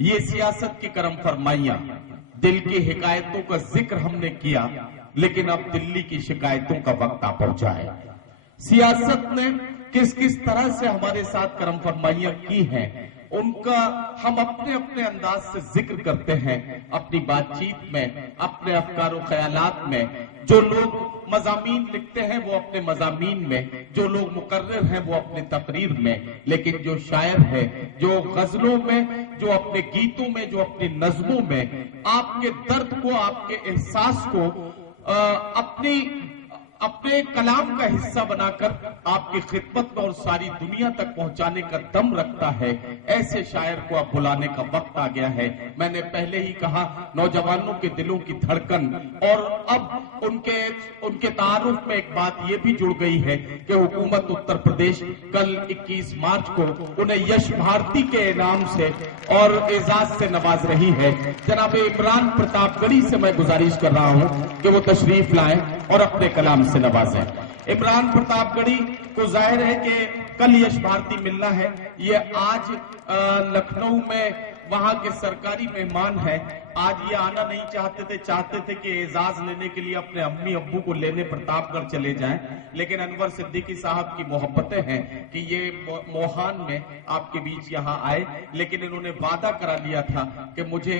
یہ سیاست کی کرم فرمائیاں، دل کی حکایتوں کا ذکر ہم نے کیا، لیکن اب دلی کی شکایتوں کا وقت آ پہنچا ہے۔ سیاست نے کس کس طرح سے ہمارے ساتھ کرم فرمائیاں کی ہیں، ان کا ہم اپنے اپنے انداز سے ذکر کرتے ہیں، اپنی بات چیت میں، اپنے افکار و خیالات میں۔ جو لوگ مضامین لکھتے ہیں وہ اپنے مضامین میں، جو لوگ مقرر ہیں وہ اپنے تقریر میں، لیکن جو شاعر ہے، جو غزلوں میں، جو اپنے گیتوں میں، جو اپنی نظموں میں آپ کے درد کو، آپ کے احساس کو اپنے کلام کا حصہ بنا کر آپ کی خدمت میں اور ساری دنیا تک پہنچانے کا دم رکھتا ہے، ایسے شاعر کو اب بلانے کا وقت آ گیا ہے۔ میں نے پہلے ہی کہا، نوجوانوں کے دلوں کی دھڑکن، اور اب ان کے تعارف میں ایک بات یہ بھی جڑ گئی ہے کہ حکومت اتر پردیش کل 21 مارچ کو انہیں یش بھارتی کے انعام سے اور اعزاز سے نواز رہی ہے۔ جناب عمران پرتاپ گڑھی سے میں گزارش کر رہا ہوں کہ وہ تشریف لائیں اور اپنے کلام سے نوازیں۔ عمران پرتاپ گڑھی کو ظاہر ہے کہ کل یش بھارتی ملنا ہے، یہ آج لکھنؤ میں وہاں کے سرکاری مہمان ہیں، آج یہ آنا نہیں چاہتے تھے کہ اعزاز لینے کے لیے اپنے امی ابو کو لینے پرتاپ گڑھ چلے جائیں، لیکن انور صدیقی صاحب کی محبتیں ہیں کہ یہ موہان میں آپ کے بیچ یہاں آئے، لیکن انہوں نے وعدہ کرا لیا تھا کہ مجھے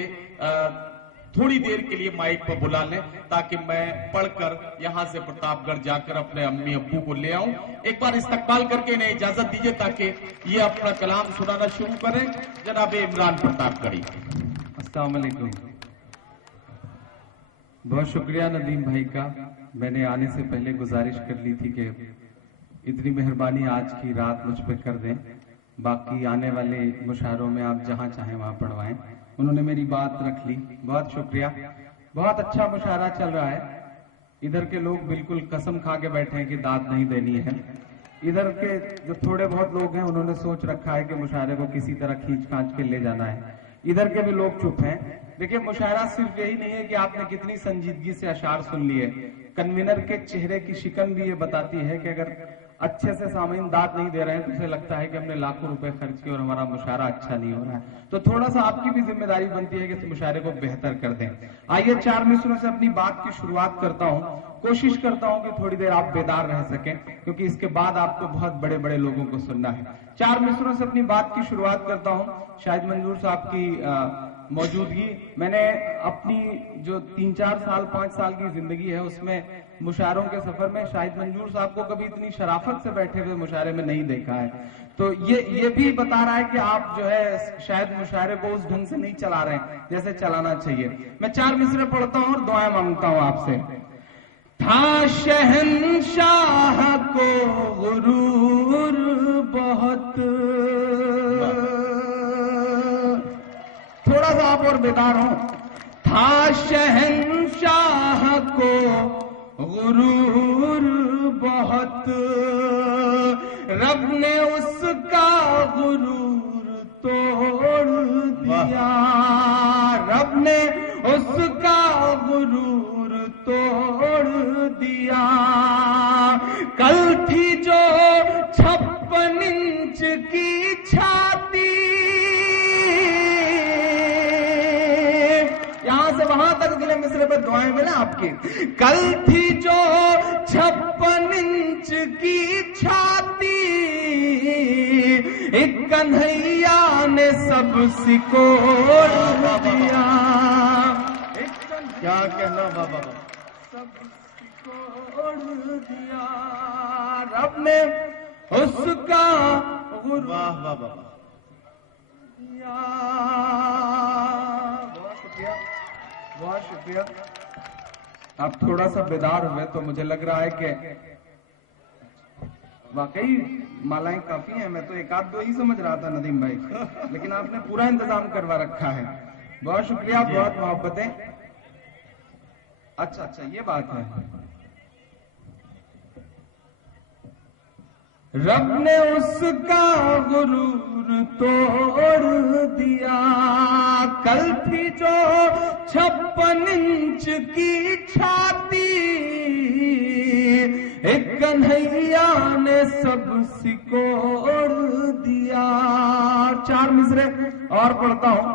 تھوڑی دیر کے لیے مائک پر بلا لیں تاکہ میں پڑھ کر یہاں سے پرتاپ گڑھ جا کر اپنے امی ابو کو لے آؤں۔ ایک بار استقبال کر کے انہیں اجازت دیجیے تاکہ یہ اپنا کلام سنانا شروع کریں۔ جناب عمران پرتاپ گڑھی۔ السلام علیکم۔ بہت شکریہ ندیم بھائی کا، میں نے آنے سے پہلے گزارش کر لی تھی کہ اتنی مہربانی آج کی رات مجھ پہ کر دیں، باقی آنے والے مشاعروں میں آپ جہاں چاہیں وہاں پڑھوائیں۔ انہوں نے میری بات رکھ لی، بہت شکریہ۔ بہت اچھا مشاعرہ چل رہا ہے، ادھر کے لوگ بالکل قسم کھا کے بیٹھے ہیں کہ داد نہیں دینی ہے، ادھر کے جو تھوڑے بہت لوگ ہیں انہوں نے سوچ رکھا ہے کہ مشاعرے کو کسی طرح کھینچ کھانچ کے لے جانا ہے، ادھر کے بھی لوگ چپ ہیں۔ دیکھیں مشاعرہ صرف یہی نہیں ہے کہ آپ نے کتنی سنجیدگی سے اشعار سن لیے، کنوینر کے چہرے کی شکن بھی یہ بتاتی ہے کہ اگر اچھے سے سامعین داد نہیں دے رہے ہیں تو اسے لگتا ہے کہ ہم نے لاکھوں روپے خرچ کیے اور ہمارا مشاعرہ اچھا نہیں ہو رہا ہے، تو تھوڑا سا آپ کی بھی ذمہ داری بنتی ہے کہ اس مشاعرے کو بہتر کر دیں۔ آئیے 4 مصروں سے اپنی بات کی شروعات کرتا ہوں، کوشش کرتا ہوں کہ تھوڑی دیر آپ بیدار رہ سکیں کیونکہ اس کے بعد آپ کو بہت بڑے بڑے لوگوں کو سننا ہے۔ 4 مصروں سے اپنی بات کی شروعات کرتا ہوں۔ شاہد منظور صاحب کی موجودگی، میں نے اپنی جو 3-4 سال 5 سال کی زندگی ہے اس میں مشاعروں کے سفر میں شاہد منظور صاحب کو کبھی اتنی شرافت سے بیٹھے ہوئے مشاعرے میں نہیں دیکھا ہے، تو یہ بھی بتا رہا ہے کہ آپ جو ہے شاید مشاعرے کو اس ڈھنگ سے نہیں چلا رہے ہیں جیسے چلانا چاہیے۔ میں 4 مصرے پڑھتا ہوں اور دعائیں مانگتا ہوں آپ سے۔ تھا شہنشاہ کو غرور بہت، تھوڑا سا آپ اور بیدار ہوں۔ تھا شہنشاہ کو غرور بہت، رب نے اس کا غرور توڑ دیا، رب نے اس کا غرور توڑ دیا۔ کل تھی جو 56 انچ کی چھاتی، یہاں سے وہاں تک اگلے مصرے پر دعائیں ملیں آپ کی۔ کل تھی جو 56 انچ کی چھاتی، ایک کنہیا نے سب سکوڑ دیا۔ کیا کہنا بابا، سب سکوڑ دیا، رب نے اس کا غرور واہ واہ واہ، دیا۔ بہت شکریہ، بہت شکریہ۔ آپ تھوڑا سا بیدار ہوئے تو مجھے لگ رہا ہے کہ واقعی مالائیں کافی ہیں، میں تو 1-2 ہی سمجھ رہا تھا ندیم بھائی، لیکن آپ نے پورا انتظام کروا رکھا ہے۔ بہت شکریہ، بہت محبتیں۔ اچھا یہ بات ہے۔ رب نے اس کا غرور توڑ دیا، کل تھی جو 56 انچ کی چھاتی، ایک کنہیا نے سب سکوڑ دیا۔ 4 مصرے اور پڑھتا ہوں۔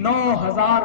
9,000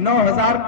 9,000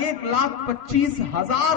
1,25,000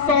100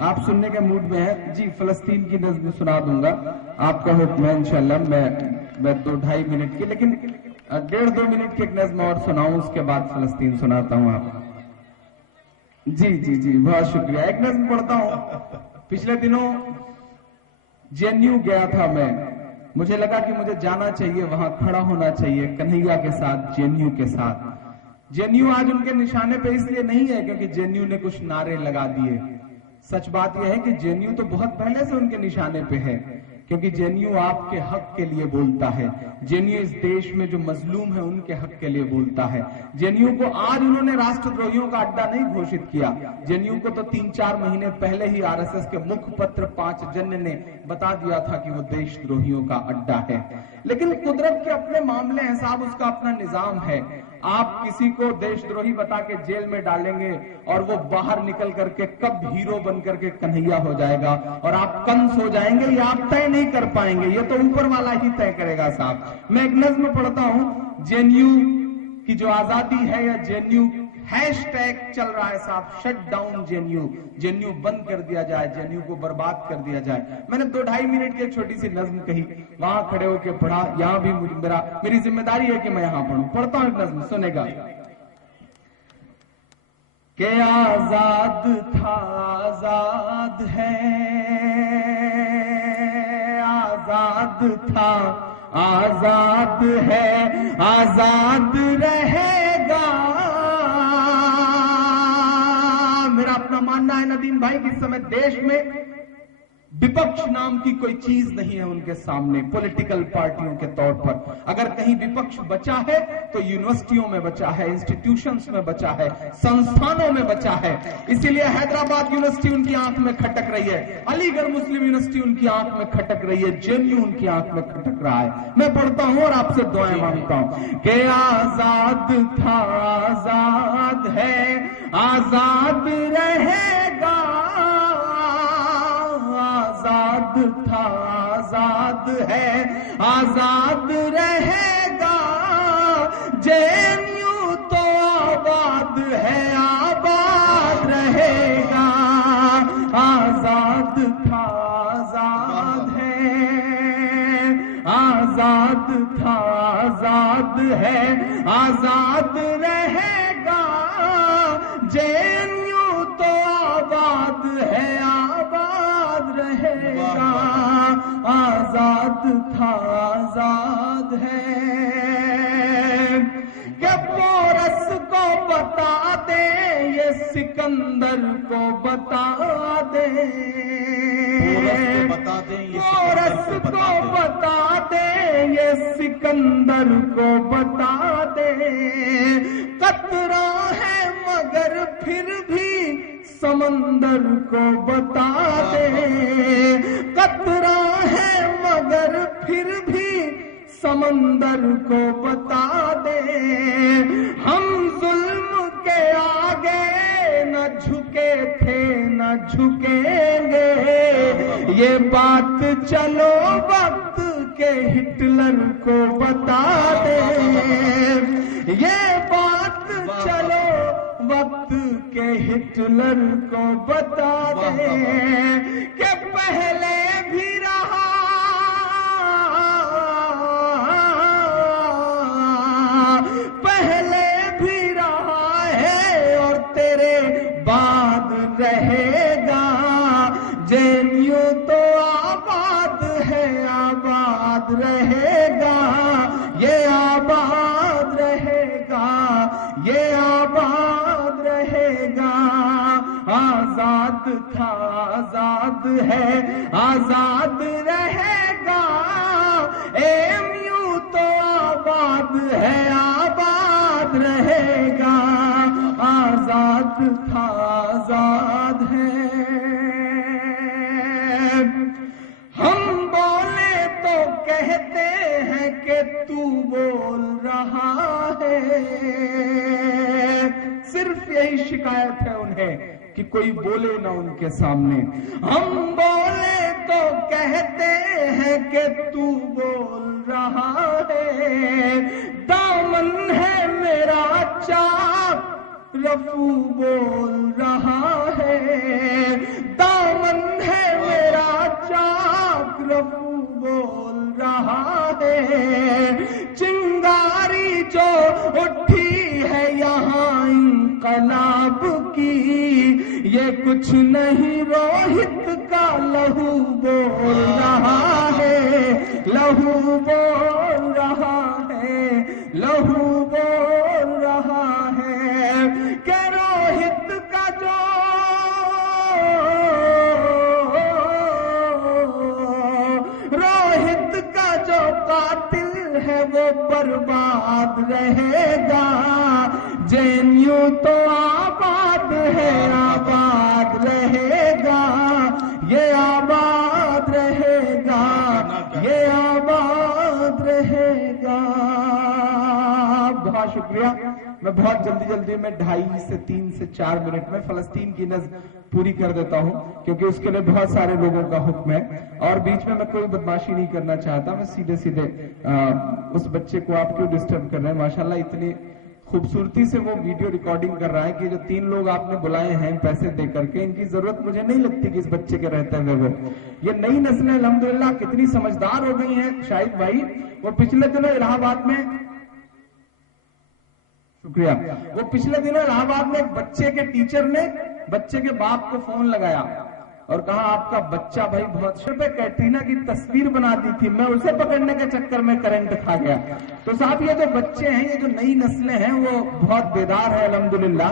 آپ سننے کے موڈ میں ہیں جی فلسطین کی نظم سنا دوں گا آپ کا حکم ہے انشاءاللہ میں 2-2.5 منٹ کی لیکن 1.5-2 منٹ کی ایک نظم اور سناؤں اس کے بعد فلسطین سناتا ہوں آپ جی بہت شکریہ ایک نظم پڑھتا ہوں پچھلے دنوں JNU گیا تھا میں مجھے لگا کہ مجھے جانا چاہیے وہاں کھڑا ہونا چاہیے کنہیا کے ساتھ JNU کے ساتھ JNU آج ان کے نشانے پہ اس لیے نہیں ہے کیونکہ JNU نے کچھ نعرے لگا دیے سچ بات یہ ہے کہ JNU تو بہت پہلے سے ان کے نشانے پہ ہے کیونکہ JNU آپ کے حق کے لیے بولتا ہے JNU اس دیش میں جو مظلوم ہے ان کے حق کے لیے بولتا ہے JNU کو آج انہوں نے راشٹر دروہیوں کا اڈا نہیں گھوشت کیا JNU کو تو 3-4 مہینے پہلے ہی RSS کے مکھ پتر 5 جن نے بتا دیا تھا کہ وہ دیش دروہیوں کا اڈا ہے لیکن قدرت کے اپنے معاملے ہیں صاحب اس کا اپنا نظام ہے آپ کسی کو دیش دروہی بتا کے جیل میں ڈالیں گے اور وہ باہر نکل کر کے کب ہیرو بن کر کے کنہیا ہو جائے گا اور آپ کنس ہو جائیں گے یہ آپ طے نہیں کر پائیں گے یہ تو اوپر والا ہی طے کرے گا صاحب میں ایک نظم پڑھتا ہوں JNU کی جو آزادی ہے یا JNU ہیش ٹیگ چل رہا ہے صاحب شٹ ڈاؤن JNU بند کر دیا جائے JNU کو برباد کر دیا جائے میں نے 2-2.5 منٹ کی ایک چھوٹی سی نظم کہی وہاں کھڑے ہو کے پڑھا یہاں بھی میری ذمہ داری ہے کہ میں یہاں پڑھوں پڑھتا ہوں ایک نظم سنے گا کہ آزاد تھا آزاد ہے آزاد تھا آزاد ہے آزاد رہے گا میرا اپنا ماننا ہے ندیم بھائی کہ اس سمے دیش میں وپکش نام کی کوئی چیز نہیں ہے ان کے سامنے پولیٹیکل پارٹیوں کے طور پر اگر کہیں وپکش بچا ہے تو یونیورسٹیوں میں بچا ہے انسٹیٹیوشنز میں بچا ہے سنستھانوں میں بچا ہے اسی لیے حیدرآباد یونیورسٹی ان کی آنکھ میں کھٹک رہی ہے علی گڑھ مسلم یونیورسٹی ان کی آنکھ میں کھٹک رہی ہے JNU ان کی آنکھ میں کھٹک رہا ہے میں پڑھتا ہوں اور آپ سے دعائیں مانگتا ہوں کہ آزاد تھا آزاد ہے آزاد رہے گا آزاد تھا آزاد ہے آزاد رہے گا JNU تو آباد ہے آباد رہے گا آزاد تھا آزاد ہے آزاد تھا آزاد ہے آزاد رہے گا JNU تو آباد ہے آباد رہے گا آزاد تھا آزاد ہے کہ پورس کو بتا دے یہ سکندر کو بتا دے پورس کو بتا دے یہ سکندر کو بتا دے قطرہ ہے مگر پھر بھی سمندر کو بتا دے قطرہ ہے مگر پھر بھی سمندر کو بتا دے ہم ظلم کے آگے نہ جھکے تھے نہ جھکیں گے یہ بات چلو وقت کے ہٹلر کو بتا دے یہ بات چلو وقت کے ہٹلر کو بتا دے کہ پہلے بھی رہا ہے اور تیرے بعد رہے گا JNU تو آباد ہے آباد رہے گا یہ آباد رہے گا یہ آباد رہے گا آزاد تھا آزاد ہے آزاد رہے گا MU تو آباد ہے آباد رہے گا آزاد تھا آزاد ہے ہم بولے تو کہتے ہیں کہ تو بول رہا ہے صرف یہی شکایت ہے انہیں کہ کوئی بولے نہ ان کے سامنے ہم بولے تو کہتے ہیں کہ تو بول رہا ہے دامن ہے میرا چاک رفو بول رہا ہے دامن شوق رفو بول رہا ہے، چنگاری جو اٹھی ہے یہاں انقلاب کی، یہ کچھ نہیں روہت کا لہو بول رہا ہے، لہو بول رہا ہے، لہو بول رہا ہے، کہ روہت کا جو قاتل ہے وہ برباد رہے گا، جے این یو تو آباد ہے، آباد رہے گا، یہ آباد رہے گا، یہ آباد رہے گا۔ بہت شکریہ۔ میں بہت جلدی میں 2.5 سے 3 سے 4 منٹ میں فلسطین کی نظم پوری کر دیتا ہوں، کیونکہ اس کے لیے بہت سارے لوگوں کا حکم ہے، اور بیچ میں کوئی بدماشی نہیں کرنا چاہتا۔ میں سیدھے اس بچے کو آپ کیوں ڈسٹرب کر رہے ہیں؟ ماشاءاللہ اتنی خوبصورتی سے وہ ویڈیو ریکارڈنگ کر رہا ہے کہ جو 3 لوگ آپ نے بلائے ہیں پیسے دے کر کے، ان کی ضرورت مجھے نہیں لگتی کہ اس بچے کے رہتے ہوئے وہ یہ نئی نسلیں الحمدللہ کتنی سمجھدار ہو گئی ہیں۔ شاہد بھائی وہ پچھلے دنوں الہ آباد میں، شکریہ، وہ پچھلے دنوں الہ آباد میں ایک بچے کے ٹیچر نے بچے کے باپ کو فون لگایا اور کہا آپ کا بچہ بھائی بہت شبہ کیٹرینا کی تصویر بنا دی تھی، میں اسے پکڑنے کے چکر میں کرنٹ کھا گیا۔ تو صاحب یہ جو بچے ہیں، یہ جو نئی نسلیں ہیں، وہ بہت بیدار ہے الحمدللہ،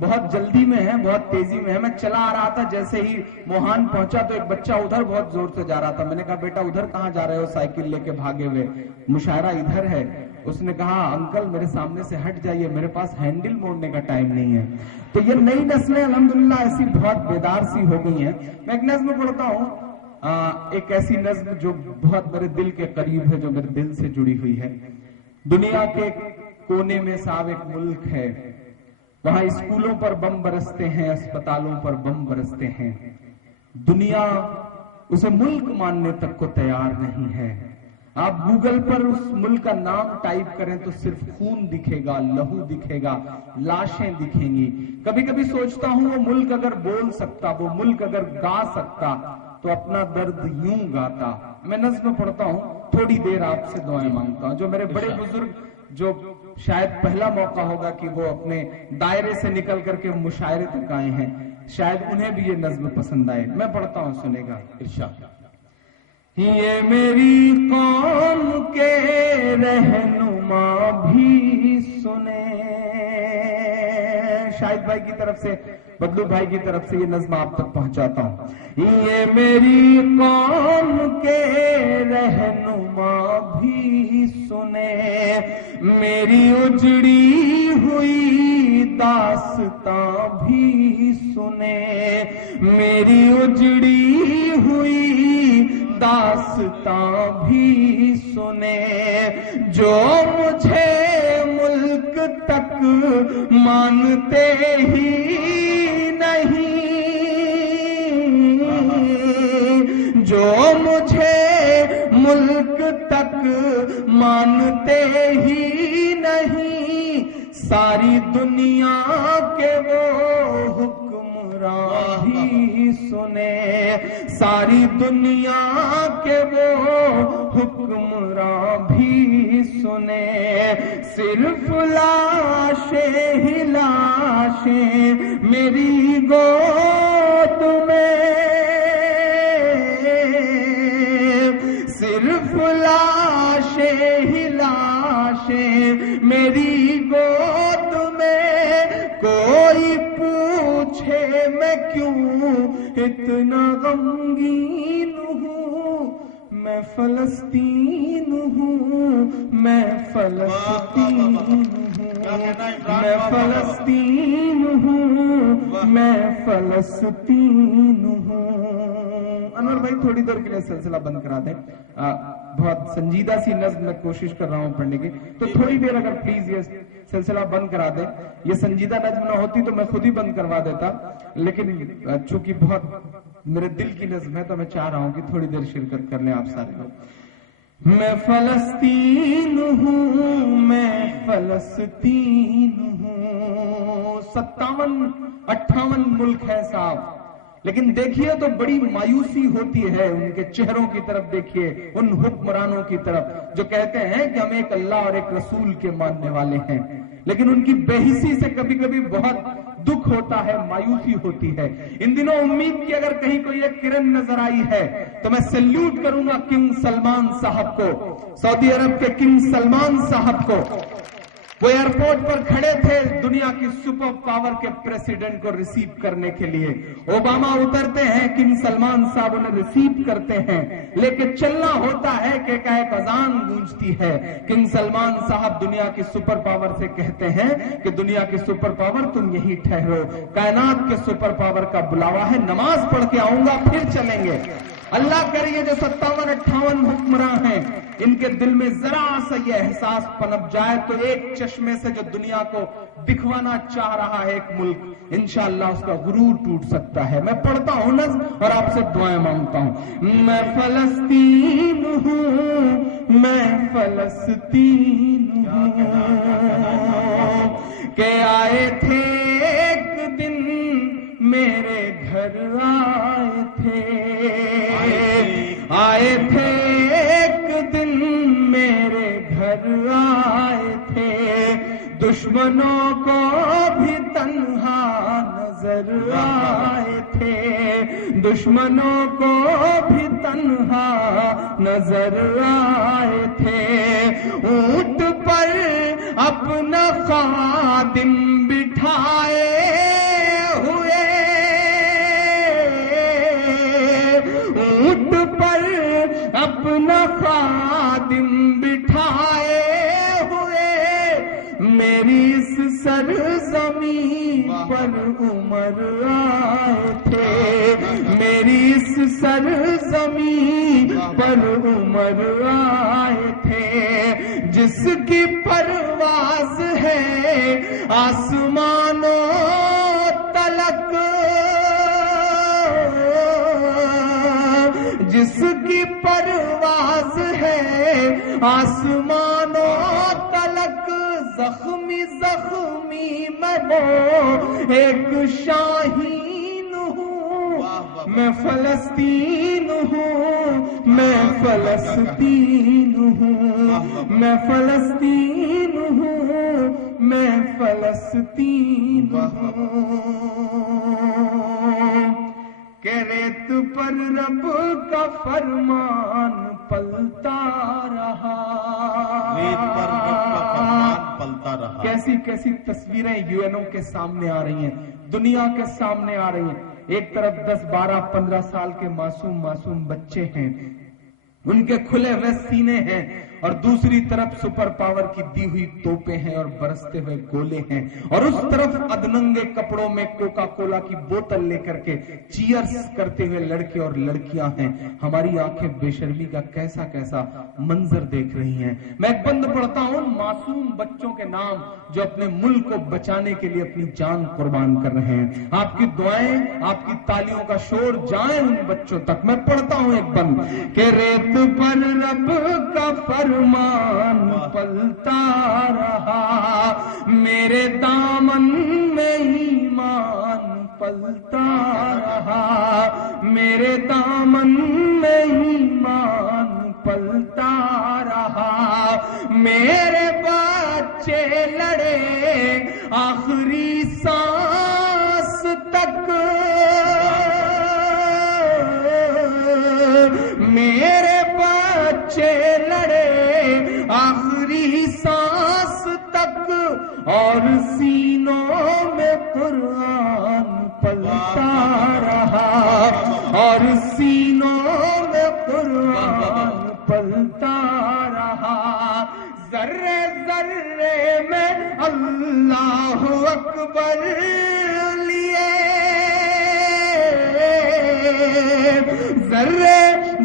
بہت جلدی میں ہے، بہت تیزی میں ہے۔ میں چلا آ رہا تھا، جیسے ہی موہان پہنچا تو ایک بچہ ادھر بہت زور سے جا رہا تھا۔ میں نے کہا بیٹا ادھر کہاں جا رہے ہو سائیکل لے کے بھاگے ہوئے؟ مشاعرہ ادھر ہے۔ اس نے کہا انکل میرے سامنے سے ہٹ جائیے، میرے پاس ہینڈل موڑنے کا ٹائم نہیں ہے۔ تو یہ نئی نسلیں الحمدللہ ایسی بہت بیدار سی ہو گئی ہیں۔ میں ایک نظم پڑھتا ہوں، ایک ایسی نظم جو بہت میرے دل کے قریب ہے، جو میرے دل سے جڑی ہوئی ہے۔ دنیا کے کونے میں صاحب ایک ملک ہے، وہاں اسکولوں پر بم برستے ہیں، اسپتالوں پر بم برستے ہیں، دنیا اسے ملک ماننے تک کو تیار نہیں ہے۔ آپ گوگل پر اس ملک کا نام ٹائپ کریں تو صرف خون دکھے گا، لہو دکھے گا، لاشیں دکھیں گی۔ کبھی کبھی سوچتا ہوں وہ ملک اگر بول سکتا، وہ ملک اگر گا سکتا تو اپنا درد یوں گاتا۔ میں نظم پڑھتا ہوں، تھوڑی دیر آپ سے دعائیں مانگتا ہوں۔ جو میرے بڑے بزرگ، جو شاید پہلا موقع ہوگا کہ وہ اپنے دائرے سے نکل کر کے مشاعرے تک آئے ہیں، شاید انہیں بھی یہ نظم پسند آئے۔ میں پڑھتا ہوں، سنے گا ارشاد۔ یہ میری قوم کے رہنما بھی سنے، شاہد بھائی کی طرف سے، بدلو بھائی کی طرف سے یہ نظم آپ تک پہنچاتا ہوں۔ یہ میری قوم کے رہنما بھی سنے، میری اجڑی ہوئی داستاں بھی سنے، میری اجڑی ہوئی داستاں بھی سنے، جو مجھے ملک تک مانتے ہی نہیں، جو مجھے ملک تک مانتے ہی نہیں، ساری دنیا کے وہ حکمراں بھی سنے، ساری دنیا کے وہ حکمراں بھی سنے، صرف لاشیں ہی لاشیں میری گود میں، صرف لاشیں ہی لاشیں میری گود میں، کوئی پوچھے میں کیوں اتنا غمگین ہوں، میں فلسطین ہوں، میں فلسطین ہوں، میں فلسطین ہوں، میں فلسطین ہوں۔ انور بھائی تھوڑی دیر کے لیے سلسلہ بند کرا دیں، بہت سنجیدہ سی نظم میں کوشش کر رہا ہوں پڑھنے کی، تو تھوڑی دیر اگر پلیز یہ سلسلہ بند کرا دیں۔ یہ سنجیدہ نظم نہ ہوتی تو میں خود ہی بند کروا دیتا، لیکن چونکہ بہت میرے دل کی نظم ہے تو میں چاہ رہا ہوں کہ تھوڑی دیر شرکت کر لیں آپ سارے لوگ۔ میں فلسطین ہوں، میں فلسطین ہوں، 57-58 ملک ہے صاحب، لیکن دیکھیے تو بڑی مایوسی ہوتی ہے ان کے چہروں کی طرف دیکھیے، ان حکمرانوں کی طرف جو کہتے ہیں کہ ہم ایک اللہ اور ایک رسول کے ماننے والے ہیں، لیکن ان کی بے حسی سے کبھی کبھی بہت دکھ ہوتا ہے، مایوسی ہوتی ہے۔ ان دنوں امید کی اگر کہیں کوئی ایک کرن نظر آئی ہے تو میں سیلیوٹ کروں گا کنگ سلمان صاحب کو، سعودی عرب کے کنگ سلمان صاحب کو۔ وہ ایئرپورٹ پر کھڑے تھے دنیا کی سپر پاور کے پریزیڈنٹ کو ریسیو کرنے کے لیے، اوباما اترتے ہیں، کنگ سلمان صاحب انہیں ریسیو کرتے ہیں، لے کے چلنا ہوتا ہے کہ ایک اذان گونجتی ہے، کنگ سلمان صاحب دنیا کی سپر پاور سے کہتے ہیں کہ دنیا کی سپر پاور تم یہی ٹھہرو، کائنات کے سپر پاور کا بلاوا ہے، نماز پڑھ کے آؤں گا پھر چلیں گے۔ اللہ کریے جو 57-58 حکمراں ہیں ان کے دل میں ذرا سا یہ احساس پنپ جائے تو ایک چشمے سے جو دنیا کو دکھوانا چاہ رہا ہے ایک ملک، انشاءاللہ اس کا غرور ٹوٹ سکتا ہے۔ میں پڑھتا ہوں نظم اور آپ سے دعائیں مانگتا ہوں۔ میں فلسطین ہوں، میں فلسطین ہوں کہ آئے تھے ایک دن میرے گھر آئے تھے، آئے تھے ایک دن میرے گھر آئے تھے، دشمنوں کو بھی تنہا نظر آئے تھے، دشمنوں کو بھی تنہا نظر آئے تھے، اونٹ پر اپنا خادم بٹھائے ہوئے، اونٹ پر اپنا خادم بٹھائے ہوئے، میری اس سرزمین پر عمر آئے تھے، میری اس سرزمین پر عمر آئے تھے، جس کی پرواز ہے آسمانوں تلک، جس کی پرواز ہے آسمانوں تلک، زخمی زخمی میں ایک شاہین ہوں، میں فلسطین ہوں، میں فلسطین ہوں، میں فلسطین ہوں، میں فلسطین ہوں کہ ریت پر رب کا فرمان پلتا رہا، ریت پر رب کا فرمان پلتا رہا۔ کیسی کیسی تصویریں یو این او کے سامنے آ رہی ہیں، دنیا کے سامنے آ رہی ہیں۔ ایک طرف 10 12 15 سال کے معصوم بچے ہیں، ان کے کھلے ہوئے سینے ہیں، اور دوسری طرف سپر پاور کی دی ہوئی توپیں ہیں اور برستے ہوئے گولے ہیں، اور اس طرف ادننگے کپڑوں میں کوکا کولا کی بوتل لے کر کے چیئرز کرتے ہوئے لڑکے اور لڑکیاں ہیں۔ ہماری آنکھیں بے شرمی کا کیسا کیسا منظر دیکھ رہی ہیں۔ میں ایک بند پڑھتا ہوں معصوم بچوں کے نام جو اپنے ملک کو بچانے کے لیے اپنی جان قربان کر رہے ہیں۔ آپ کی دعائیں، آپ کی تالیوں کا شور جائیں ان بچوں تک۔ میں پڑھتا ہوں ایک بند کہ ریت پر رب کا فرمان پلتا رہا، میرے دامن میں ایمان پلتا رہا، میرے دامن میں ایمان پلتا رہا، میرے بچے لڑے آخری سانس تک، میرے بچے لڑے آخری سانس تک، اور سینوں میں قرآن پلتا رہا، اور سینوں میں قرآن پلتا رہا، ذرے ذرے میں اللہ اکبر لیے، ذرے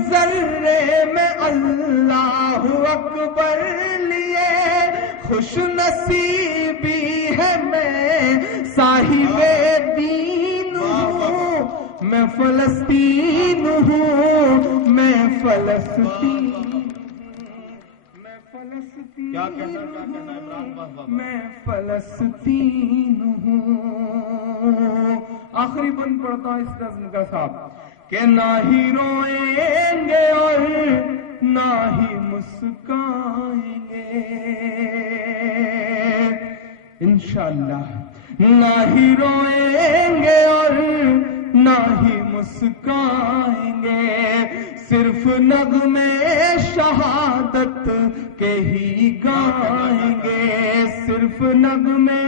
ذرے میں اللہ اکبر لیے، خوش نصیبی ہے میں صاحب دین ہوں، میں فلسطین ہوں، میں فلسطین، میں فلسطین، کیا کہنا عمران؟ میں فلسطین ہوں، آخری بند پڑھتا ہوں اس نظم کا صاحب کہ نہ ہی روئیں گے اور نہ ہی مسکائیں گے انشاءاللہ، نہ ہی روئیں گے اور نہ ہی مسکائیں گے، صرف نغمے شہادت کے ہی گائیں گے، صرف نغمے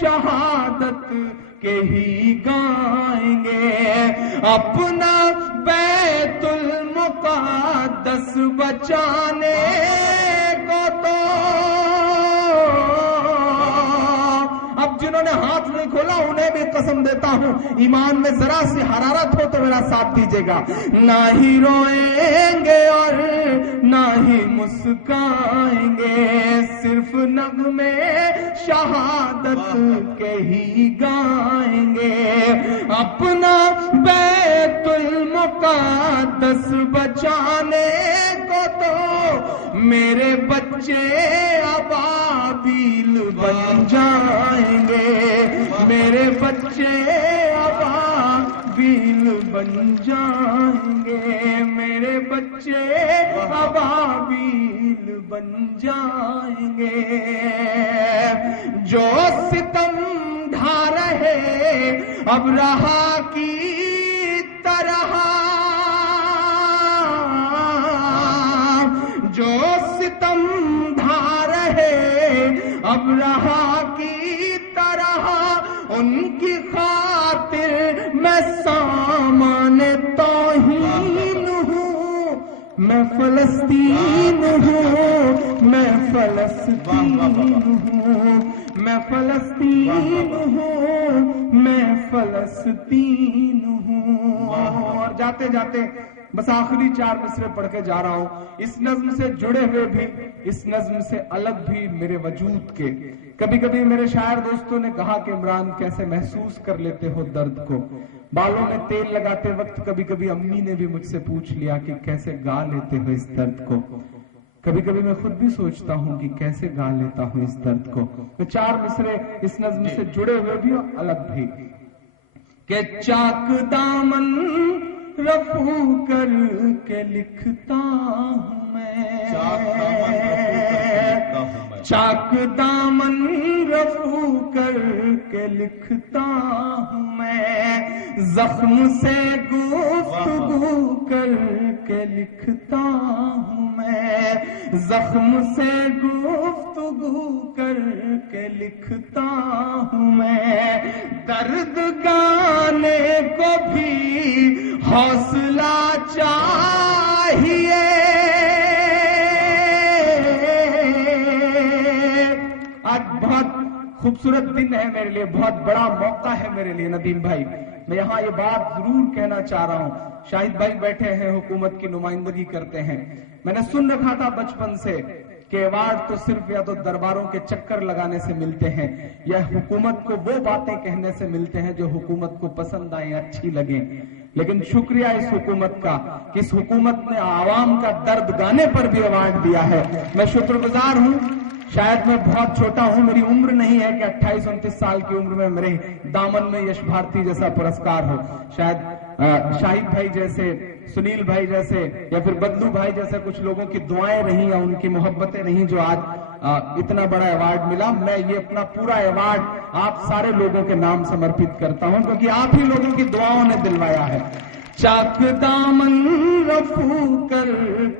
شہادت کے ہی گائیں گے، اپنا بیت المقدس بچانے کو تو اب جنہوں نے ہاتھ نہیں کھولا انہیں بھی قسم دیتا ہوں ایمان میں ذرا سی حرارت ہو تو میرا ساتھ دیجیے گا، نہ ہی روئیں گے اور نہ ہی مسکائیں گے، صرف نغمے شہادت کے ہی گائیں گے، اپنا بیت المقدس بچانے کو تو میرے بچے ابابیل بن جائیں گے، میرے بچے ابابیل بن جائیں گے، میرے بچے ابابیل بن جائیں گے، جو ستم ڈھا رہے اب رہا کی طرح، جو ستم ڈھا رہے اب رہا کی طرح، ان کی خاطر میں سامان توہین ہوں، میں فلسطین ہوں، میں فلسطین ہوں، میں فلسطین ہوں، میں فلسطین ہوں۔ اور جاتے جاتے بس آخری 4 مصرے پڑھ کے جا رہا ہوں، اس نظم سے جڑے ہوئے بھی، اس نظم سے الگ بھی میرے وجود کے۔ کبھی کبھی میرے شاعر دوستوں نے کہا کہ عمران کیسے محسوس کر لیتے ہو درد کو، بالوں میں تیل لگاتے وقت کبھی کبھی امی نے بھی مجھ سے پوچھ لیا کہ کیسے گا لیتے ہو اس درد کو، کبھی کبھی میں خود بھی سوچتا ہوں کہ کیسے گا لیتا ہوں اس درد کو۔ تو 4 مصرے اس نظم سے جڑے ہوئے بھی اور الگ بھی کہ چاک دامن رفو کر کے لکھتا ہوں میں، چاک دامن رفو کر کے لکھتا ہوں میں، زخم سے گفتگو کر کے لکھتا ہوں میں، زخم سے گفتگو کر کے لکھتا ہوں میں، درد گانے کو بھی حوصلہ چاہیے، آج بہت خوبصورت دن ہے میرے لیے، بہت بڑا موقع ہے میرے لیے ندیم بھائی، میں یہاں یہ بات ضرور کہنا چاہ رہا ہوں، شاہد بھائی بیٹھے ہیں حکومت کی نمائندگی کرتے ہیں، میں نے سن رکھا تھا بچپن سے کہ ایوارڈ تو صرف یا تو درباروں کے چکر لگانے سے ملتے ہیں یا حکومت کو وہ باتیں کہنے سے ملتے ہیں جو حکومت کو پسند آئیں اچھی لگیں، لیکن شکریہ اس حکومت کا کہ اس حکومت نے عوام کا درد گانے پر بھی ایوارڈ دیا ہے، میں شکر گزار ہوں۔ شاید میں بہت چھوٹا ہوں، میری عمر نہیں ہے کہ 28-29 سال کی عمر میں میرے دامن میں یش بھارتی جیسا پرسکار ہو، شاید شاہد بھائی جیسے، سنیل بھائی جیسے یا پھر بدلو بھائی جیسے کچھ لوگوں کی دعائیں رہیں یا ان کی محبتیں رہیں جو آج اتنا بڑا ایوارڈ ملا۔ میں یہ اپنا پورا ایوارڈ آپ سارے لوگوں کے نام سمرپت کرتا ہوں کیونکہ آپ ہی لوگوں کی دعاؤں نے دلوایا ہے۔ چاک دامن رفو کر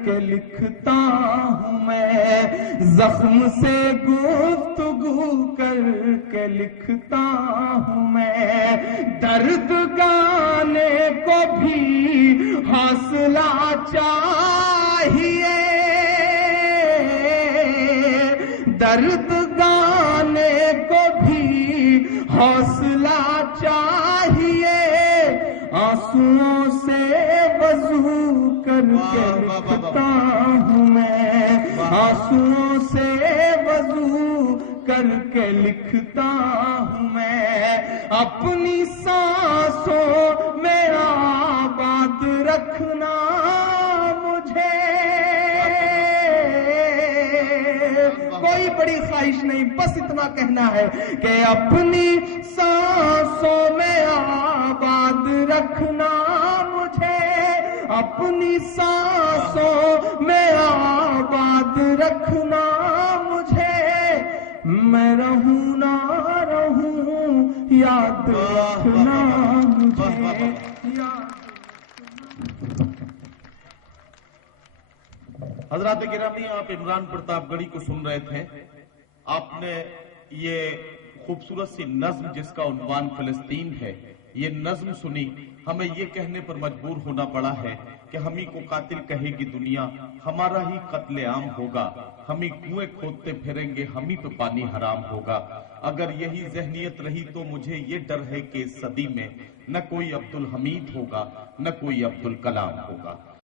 کے لکھتا ہوں میں، زخم سے گفتگو کر کے لکھتا ہوں میں، درد گانے کو بھی حوصلہ چاہیے، درد گانے کو بھی حوصلہ چاہیے، آنسوؤں سے وضو کر کے لکھتا ہوں میں، آنسوؤں سے وضو کر کے لکھتا ہوں میں، اپنی سانسوں میں آباد رکھنا مجھے، کوئی بڑی خواہش نہیں، بس اتنا کہنا ہے کہ اپنی سانسوں میں آباد رکھنا مجھے، اپنی سانسوں میں آباد رکھنا مجھے، میں رہوں نہ رہوں یاد رکھنا مجھے۔ حضرات گرامی، آپ عمران پرتاپ گڑھی کو سن رہے تھے۔ آپ نے یہ خوبصورت سی نظم جس کا عنوان فلسطین ہے، یہ نظم سنی، ہمیں یہ کہنے پر مجبور ہونا پڑا ہے کہ ہم ہی کو قاتل کہے گی دنیا، ہمارا ہی قتل عام ہوگا، ہم ہی کنویں کھودتے پھریں گے، ہم ہی پہ پانی حرام ہوگا۔ اگر یہی ذہنیت رہی تو مجھے یہ ڈر ہے کہ اس صدی میں نہ کوئی عبدالحمید ہوگا نہ کوئی عبدالکلام ہوگا۔